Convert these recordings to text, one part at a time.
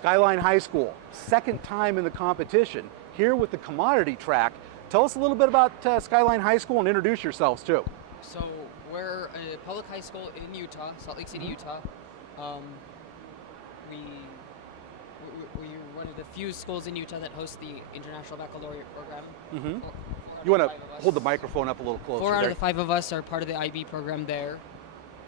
Skyline High School, second time in the competition, here with the commodity track. Tell us a little bit about Skyline High School and introduce yourselves too. So we're a public high school in Utah, Salt Lake City, Utah. We're one of the few schools in Utah that hosts the International Baccalaureate program. You want to hold the microphone up a little closer. 4 out of the 5 of us are part of the IB program there.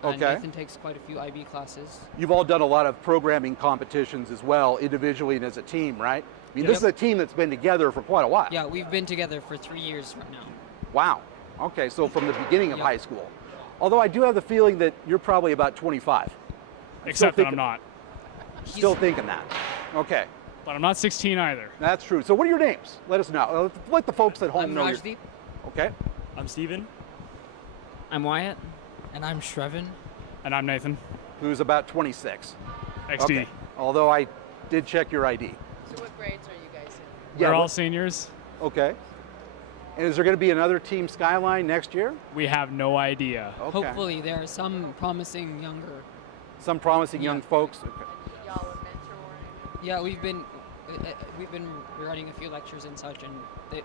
Okay. Nathan takes quite a few IB classes. You've all done a lot of programming competitions as well, individually and as a team, right? I mean, this is a team that's been together for quite a while. Yeah, we've been together for 3 years right now. Wow. Okay, so from the beginning of high school. Although I do have the feeling that you're probably about 25. Except that I'm not. Still thinking that. Okay. But I'm not 16 either. That's true. So what are your names? Let us know. Let the folks at home know. Rajdeep. Okay. I'm Steven. I'm Wyatt. And I'm Shrevin. And I'm Nathan. Who's about 26. XD. Okay. Although I did check your ID. So what grades are you guys in? We're all seniors. Okay. And is there going to be another Team Skyline next year? We have no idea. Okay. Hopefully there are some promising younger. Some promising young folks. Okay. Y'all are mentoring? Yeah, we've been writing a few lectures and such, and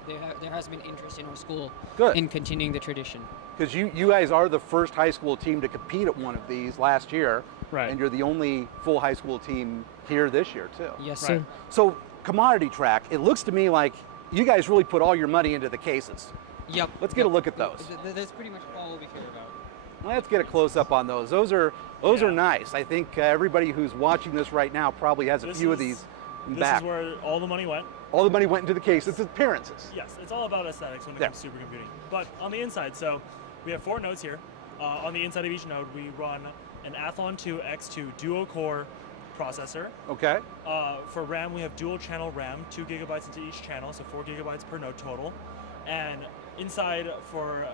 there has been interest in our school in continuing the tradition. Because you guys are the first high school team to compete at one of these last year, right? And you're the only full high school team here this year too. Yes, sir. So commodity track, it looks to me like you guys really put all your money into the cases. Yep. Let's get a look at those. That's pretty much all we care about. Let's get a close up on those. Those are nice. I think everybody who's watching this right now probably has a few of these back. This is where all the money went. All the money went into the case. It's appearances. Yes, it's all about aesthetics when it comes to supercomputing. But on the inside, so we have 4 nodes here. On the inside of each node, we run an Athlon 2 X2 dual-core processor. Okay. For RAM, we have dual-channel RAM, 2 gigabytes into each channel, so 4 gigabytes per node total. And inside for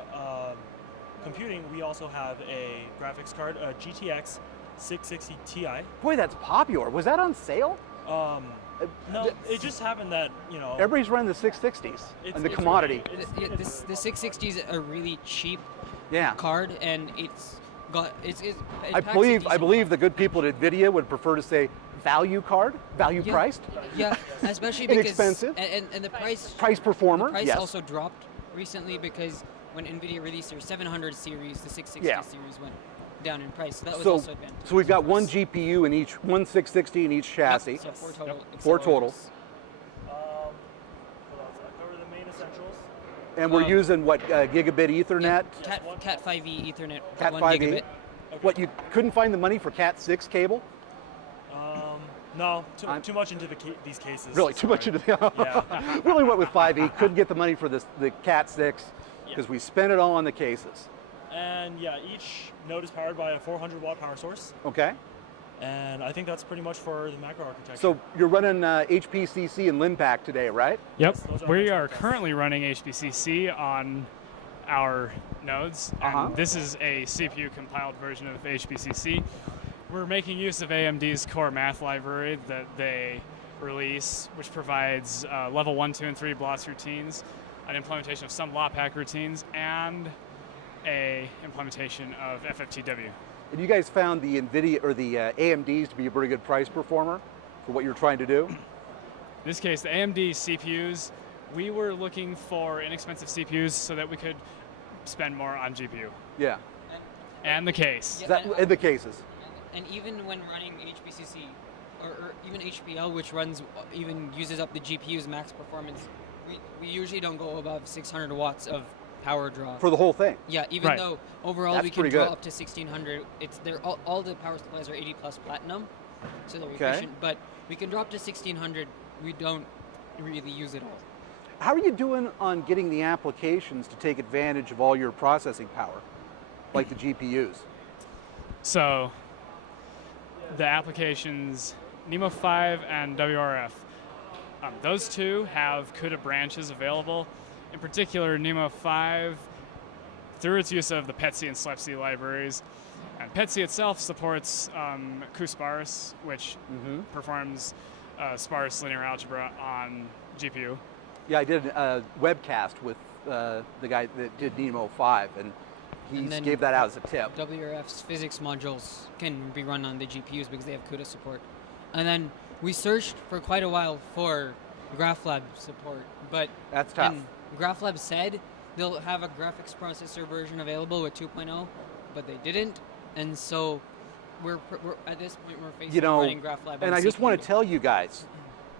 computing, we also have a graphics card, a GTX 660 Ti. Boy, that's popular. Was that on sale? No, it just happened that, everybody's running the 660s and the commodity. The 660 is a really cheap card, and I believe the good people at NVIDIA would prefer to say value card, value priced. Yeah, especially because inexpensive. And the price performer. The price also dropped recently because when NVIDIA released their 700 series, the 660 series went down in price. So that was also advantageous. So we've got one GPU in each, one 660 in each chassis. Yep, so 4 total. 4 total. Cover the main essentials. And we're using what, gigabit Ethernet? Cat 5e Ethernet. Cat 1 5e. gigabit. Okay. What, you couldn't find the money for Cat 6 cable? No, too much into these cases. Really, too much into the. Really went with 5e. Couldn't get the money for the Cat 6 because we spent it all on the cases. And each node is powered by a 400-watt power source. Okay. And I think that's pretty much for the macro architecture. So you're running HPCC and Linpack today, right? Yep. We are currently running HPCC on our nodes. And this is a CPU-compiled version of HPCC. We're making use of AMD's core math library that they release, which provides level 1, 2, and 3 BLOS routines, an implementation of some LOPAC routines, and a implementation of FFTW. And you guys found the NVIDIA or the AMDs to be a pretty good price performer for what you're trying to do? In this case, the AMD CPUs, we were looking for inexpensive CPUs so that we could spend more on GPU. Yeah. And the case. In the cases. And even when running HPCC, or even HPL, which even uses up the GPU's max performance, we usually don't go above 600 watts of power draw. For the whole thing? Yeah, even though overall we can draw up to 1600. All the power supplies are 80 plus platinum, so they're efficient, but we can drop to 1600. We don't really use it all. How are you doing on getting the applications to take advantage of all your processing power, like the GPUs? So, the applications NeMo 5 and WRF. Those two have CUDA branches available. In particular, NeMo 5, through its use of the PETC and SLEPC libraries, and PETC itself supports QSparse, which performs sparse linear algebra on GPU. Yeah, I did a webcast with the guy that did NeMo 5, and he gave that out as a tip. WRF's physics modules can be run on the GPUs because they have CUDA support. And then We searched for quite a while for GraphLab support, but That's tough. and GraphLab said they'll have a graphics processor version available with 2.0, but they didn't, and so we're at this point we're facing running GraphLab. And on I just want to CPU. tell you guys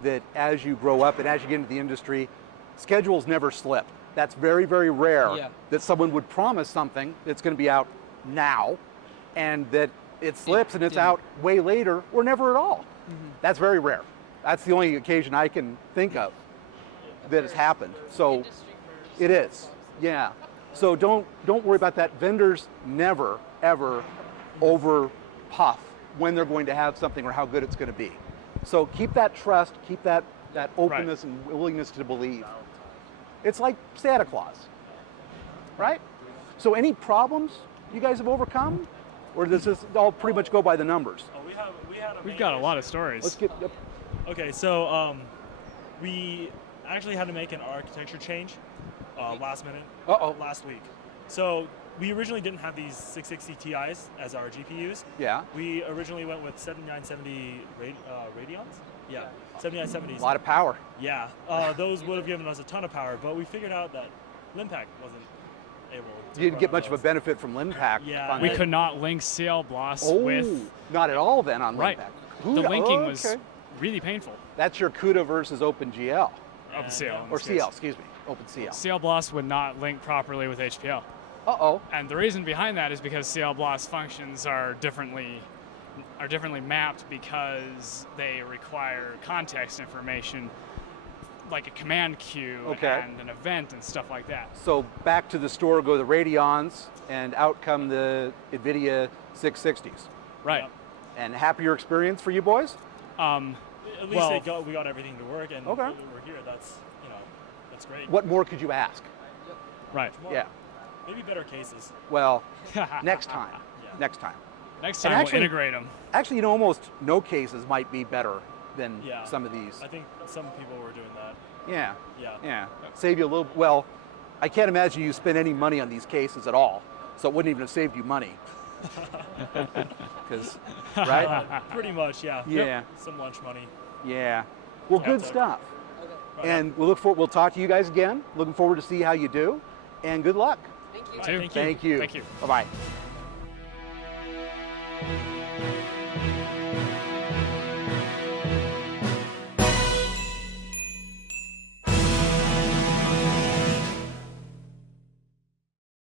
that as you grow up and as you get into the industry, schedules never slip. That's very, very rare Yeah. that someone would promise something that's going to be out now and that it slips and it's didn't. out way later or never at all. That's very rare. That's the only occasion I can think of that has happened. So Industry first. it is, yeah. So don't worry about that. Vendors never, ever over puff when they're going to have something or how good it's going to be. So keep that trust, keep that openness and willingness to believe. It's like Santa Claus, right? So any problems you guys have overcome? Or does this all pretty much go by the numbers? Oh, we had a We've main got a issue. lot of stories. Let's get, Okay, so we actually had to make an architecture change last minute, last week. So we originally didn't have these 660 Ti's as our GPUs. yeah, We originally went with 7970 Radeons. Yeah, 7970s. a lot of power. Yeah, those would have given us a ton of power, but we figured out that Limpac wasn't able to You didn't run get on much of a those. benefit from Limpac. Yeah. on We that. could not link CL BLOS Oh, with not at all then on right. Limpac. The Who- linking oh, was okay. really painful. That's your CUDA versus OpenGL. Of CL. in Or this case. CL, excuse me, OpenCL. CL BLOS would not link properly with HPL. Uh-oh. And the reason behind that is because CL BLOS functions are differently mapped because they require context information like a command queue Okay. and an event and stuff like that. So back to the store go the Radeons, and out come the NVIDIA 660s. Right. And happier experience for you boys? At least Well- we got everything to work, and Okay. we're here. That's that's great. What more could you ask? Right. More. Yeah. Maybe better cases. Well, next time. Yeah. Next time. Next And time actually- we'll integrate them. Actually, almost no cases might be better than Yeah. some of these. I think some people were doing that. Yeah. Yeah. Yeah. Save you a little. Well, I can't imagine you spend any money on these cases at all, so it wouldn't even have saved you money. Because, right? Pretty much, yeah. Yeah. Some lunch money. Yeah. Well, good That's stuff. Right And we'll talk to you guys again. Looking forward to see how you do, and good luck. Thank you. Right, Too. thank you. Thank you. Thank you. Bye bye.